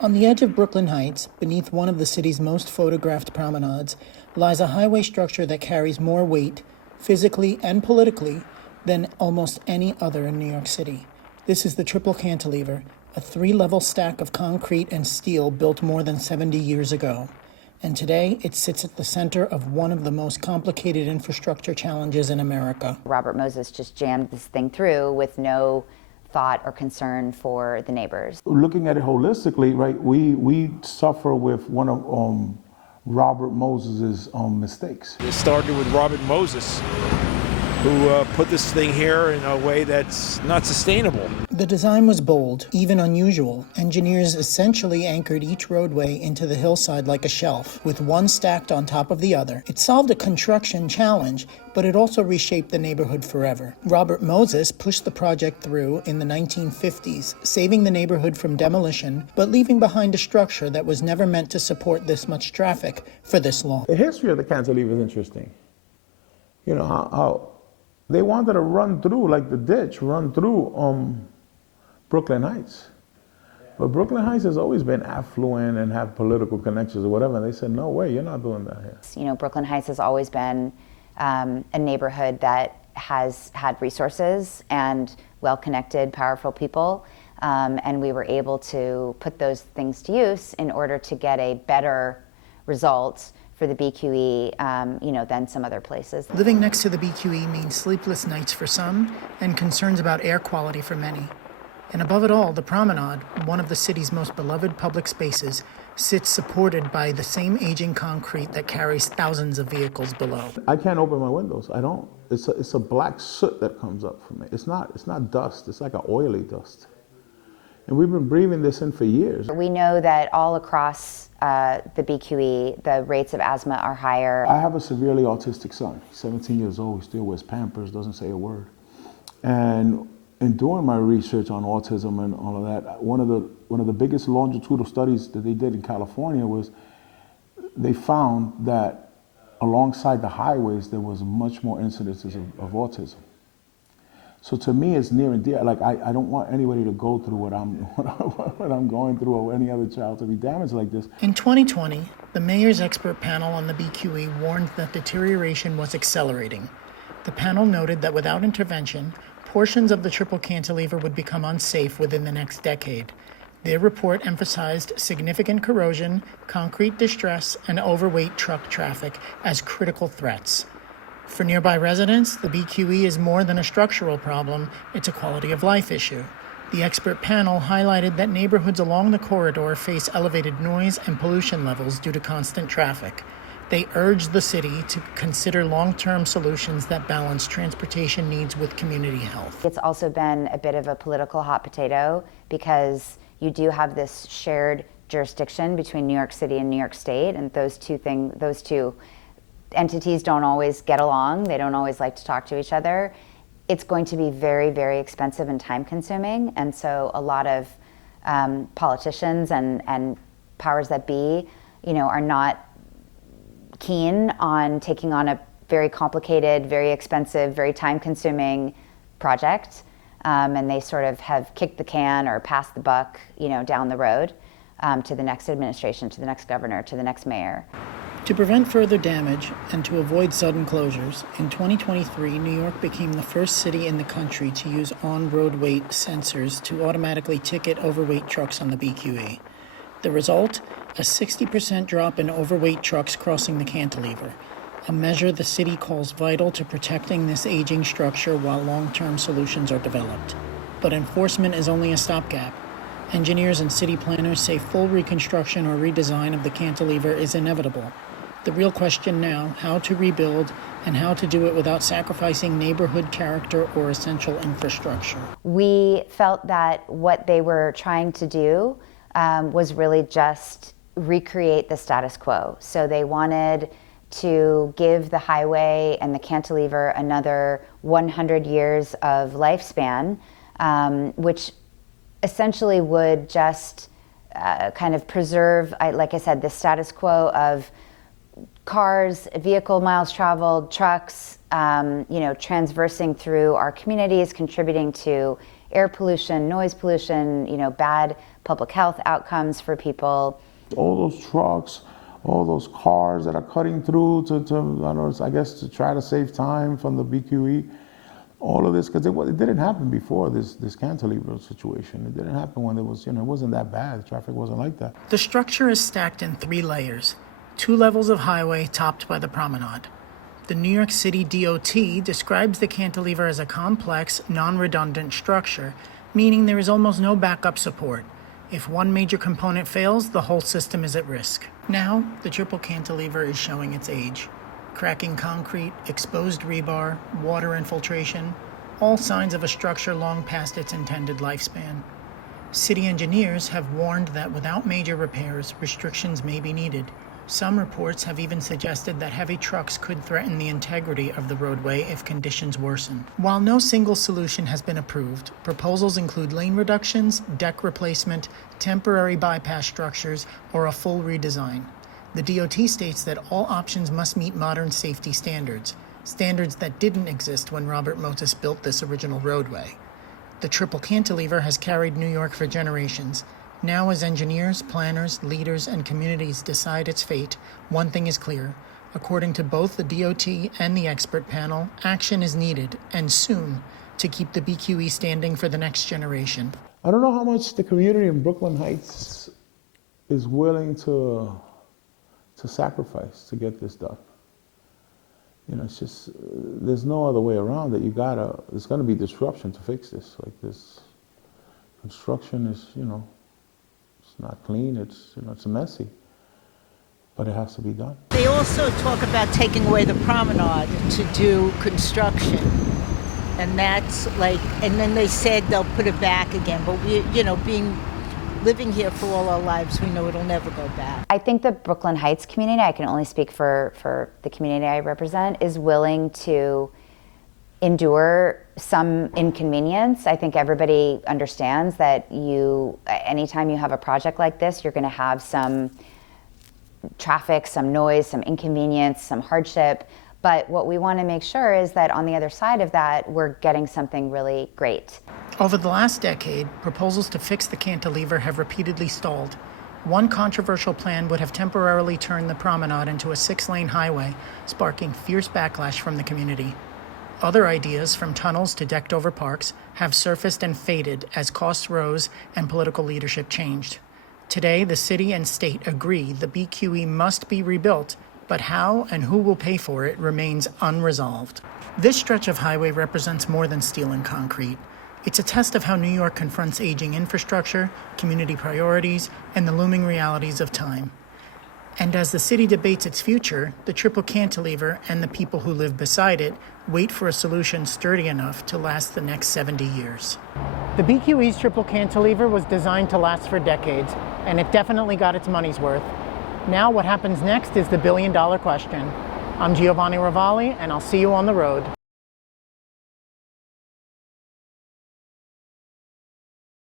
On the edge of Brooklyn Heights, beneath one of the city's most photographed promenades, lies a highway structure that carries more weight, physically and politically, than almost any other in New York City. This is the Triple Cantilever, a 3-level stack of concrete and steel built more than 70 years ago. And today, it sits at the center of one of the most complicated infrastructure challenges in America. Robert Moses just jammed this thing through with no thought or concern for the neighbors. Looking at it holistically, right, we suffer with one of Robert Moses's mistakes. It started with Robert Moses, who put this thing here in a way that's not sustainable. The design was bold, even unusual. Engineers essentially anchored each roadway into the hillside like a shelf, with one stacked on top of the other. It solved a construction challenge, but it also reshaped the neighborhood forever. Robert Moses pushed the project through in the 1950s, saving the neighborhood from demolition, but leaving behind a structure that was never meant to support this much traffic for this long. The history of the cantilever is interesting. You know, how they wanted to run through, like the ditch, run through Brooklyn Heights. But Brooklyn Heights has always been affluent and have political connections or whatever. And they said, no way, you're not doing that here. You know, Brooklyn Heights has always been a neighborhood that has had resources and well-connected, powerful people. And we were able to put those things to use in order to get a better result for the BQE, than some other places. Living next to the BQE means sleepless nights for some and concerns about air quality for many. And above it all, the promenade, one of the city's most beloved public spaces, sits supported by the same aging concrete that carries thousands of vehicles below. I can't open my windows. I don't. It's a black soot that comes up from it. It's not dust. It's like an oily dust. And we've been breathing this in for years. We know that all across the BQE, the rates of asthma are higher. I have a severely autistic son. He's 17 years old. He still wears Pampers, doesn't say a word. And in doing my research on autism and all of that, one of the biggest longitudinal studies that they did in California was they found that alongside the highways there was much more incidences of autism. So to me, it's near and dear. Like I don't want anybody to go through what I'm going through, or any other child to be damaged like this. In 2020, the mayor's expert panel on the BQE warned that deterioration was accelerating. The panel noted that without intervention, portions of the Triple Cantilever would become unsafe within the next decade. Their report emphasized significant corrosion, concrete distress, and overweight truck traffic as critical threats. For nearby residents, the BQE is more than a structural problem, it's a quality of life issue. The expert panel highlighted that neighborhoods along the corridor face elevated noise and pollution levels due to constant traffic. They urged the city to consider long-term solutions that balance transportation needs with community health. It's also been a bit of a political hot potato because you do have this shared jurisdiction between New York City and New York State, and those two entities don't always get along. They don't always like to talk to each other. It's going to be very, very expensive and time-consuming, and so a lot of politicians and powers that be, are not keen on taking on a very complicated, very expensive, very time-consuming project, and they sort of have kicked the can or passed the buck, down the road to the next administration, to the next governor, to the next mayor. To prevent further damage and to avoid sudden closures, in 2023, New York became the first city in the country to use on-road weight sensors to automatically ticket overweight trucks on the BQE. The result? A 60% drop in overweight trucks crossing the cantilever, a measure the city calls vital to protecting this aging structure while long-term solutions are developed. But enforcement is only a stopgap. Engineers and city planners say full reconstruction or redesign of the cantilever is inevitable. The real question now, how to rebuild and how to do it without sacrificing neighborhood character or essential infrastructure. We felt that what they were trying to do was really just recreate the status quo. So they wanted to give the highway and the cantilever another 100 years of lifespan, which essentially would just kind of preserve, like I said, the status quo of cars, vehicle miles traveled, trucks, transversing through our communities, contributing to air pollution, noise pollution, bad public health outcomes for people. All those trucks, all those cars that are cutting through to I don't know, I guess to try to save time from the BQE. All of this, because it didn't happen before this cantilever situation. It didn't happen when it was, it wasn't that bad. The traffic wasn't like that. The structure is stacked in 3 layers, 2 levels of highway topped by the promenade. The New York City DOT describes the cantilever as a complex, non-redundant structure, meaning there is almost no backup support. If one major component fails, the whole system is at risk. Now, the triple cantilever is showing its age. Cracking concrete, exposed rebar, water infiltration, all signs of a structure long past its intended lifespan. City engineers have warned that without major repairs, restrictions may be needed. Some reports have even suggested that heavy trucks could threaten the integrity of the roadway if conditions worsen. While no single solution has been approved, proposals include lane reductions, deck replacement, temporary bypass structures, or a full redesign. The DOT states that all options must meet modern safety standards, standards that didn't exist when Robert Motus built this original roadway. The triple cantilever has carried New York for generations. Now, as engineers, planners, leaders, and communities decide its fate, one thing is clear. According to both the DOT and the expert panel, action is needed, and soon, to keep the BQE standing for the next generation. I don't know how much the community in Brooklyn Heights is willing to sacrifice to get this done. It's just, there's no other way around it. There's gonna be disruption to fix this. Like, this construction is, it's not clean, it's messy, but it has to be done. They also talk about taking away the promenade to do construction. And that's like, and then they said they'll put it back again, but we, living here for all our lives, we know it'll never go back. I think the Brooklyn Heights community, I can only speak for the community I represent, is willing to endure some inconvenience. I think everybody understands that anytime you have a project like this, you're gonna have some traffic, some noise, some inconvenience, some hardship. But what we want to make sure is that on the other side of that, we're getting something really great. Over the last decade, proposals to fix the cantilever have repeatedly stalled. One controversial plan would have temporarily turned the promenade into a 6-lane highway, sparking fierce backlash from the community. Other ideas, from tunnels to decked-over parks, have surfaced and faded as costs rose and political leadership changed. Today, the city and state agree the BQE must be rebuilt, but how and who will pay for it remains unresolved. This stretch of highway represents more than steel and concrete. It's a test of how New York confronts aging infrastructure, community priorities, and the looming realities of time. And as the city debates its future, the triple cantilever and the people who live beside it wait for a solution sturdy enough to last the next 70 years. The BQE's triple cantilever was designed to last for decades, and it definitely got its money's worth. Now what happens next is the billion-dollar question. I'm Giovanni Ravalli, and I'll see you on the road.